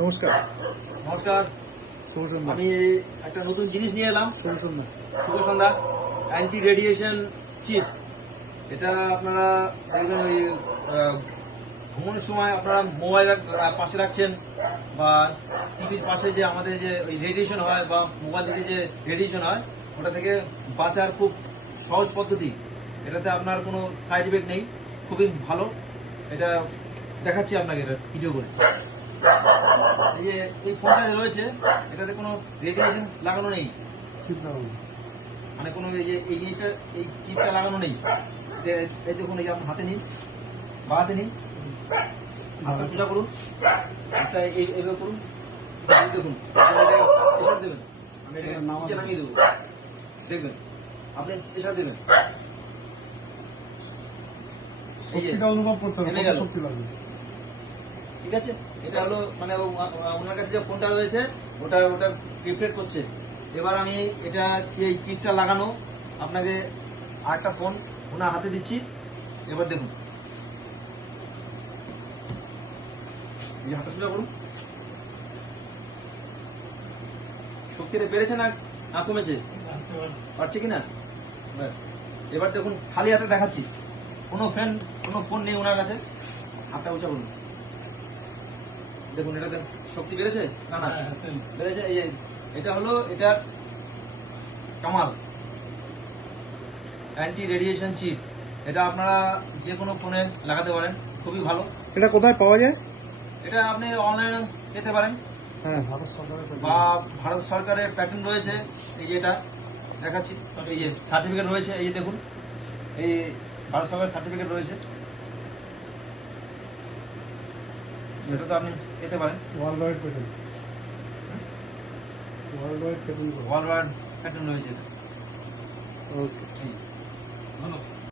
নমস্কার। নমস্কার। শুভ সন্ধ্যা। আমি একটা নতুন জিনিস নিয়ে এলাম। শুভ সন্ধ্যা। শুভ সন্ধ্যা। Anti radiation chip. এটা আপনারা দেখবেন ওই ঘুমানোর সময় আপনারা মোবাইল পাশে রাখছেন বা টিভির পাশে যে আমাদের যে ওই রেডিয়েশন হয় বা মোবাইল থেকে যে রেডিয়েশন হয় ওটা থেকে বাঁচার খুব সহজ পদ্ধতি। এটাতে আপনার কোনো সাইড এফেক্ট নেই, খুবই ভালো। এটা দেখাচ্ছি আপনাকে, এটা ভিডিও করে। এই যে এই ফোনটা রয়েছে এটাতে কোনো রেডিয়েশন লাগানো নেই, চিপ লাগানো। মানে কোনো এই যে এই জিনিসটা এই চিপটা লাগানো নেই। এই দেখুন, এই যে আপনার হাতে নিন বা হাতে নিন, হাতটা সোজা করুন, হাতটা এইভাবে করুন, এই দেখুন প্রেশার দেবেন। আমি এটাকে নিচে নামিয়ে দেবো, দেখবেন আপনি প্রেশার দেবেন, শক্তিটা অনুভব করতে হবে, নেমে কত গেল। শক্তি লাগবে। ঠিক আছে, এটা হলো মানে ওনার কাছে যে ফোনটা রয়েছে ওটা ওটা রিফ্লেক্ট করছে। এবার আমি এটা এই চিপটা লাগানো আপনাকে আরেকটা ফোন ওনার হাতে দিচ্ছি। এবার দেখুন, এই যে হাতটা সোজা করুন, শক্তিটা বেড়েছে না না কমেছে, পারছে কিনা? ব্যাস। এবার দেখুন খালি হাতে দেখাচ্ছি, কোনো ফোন নেই ওনার কাছে। হাতটা উঁচা করুন, দেখুন এটাতে শক্তি বেড়েছে না না বেড়েছে। এই যে এটা হলো এটার কামাল, অ্যান্টি রেডিয়েশন চিপ। এটা আপনারা যে কোনো ফোনে লাগাতে পারেন, খুবই ভালো। এটা কোথায় পাওয়া যায়? এটা আপনি অনলাইনে পেতে পারেন হ্যাঁ, ভারত সরকারের বা ভারত সরকারের প্যাটার্ন রয়েছে। এই যে এটা দেখাচ্ছি, এই যে সার্টিফিকেট রয়েছে, এই যে দেখুন এই ভারত সরকারের সার্টিফিকেট রয়েছে, এটা তো আপনি পেতে পারেন। World wide patent. World wide patent. World wide pattern রয়েছে এটা। ওকে। এই, ভালো।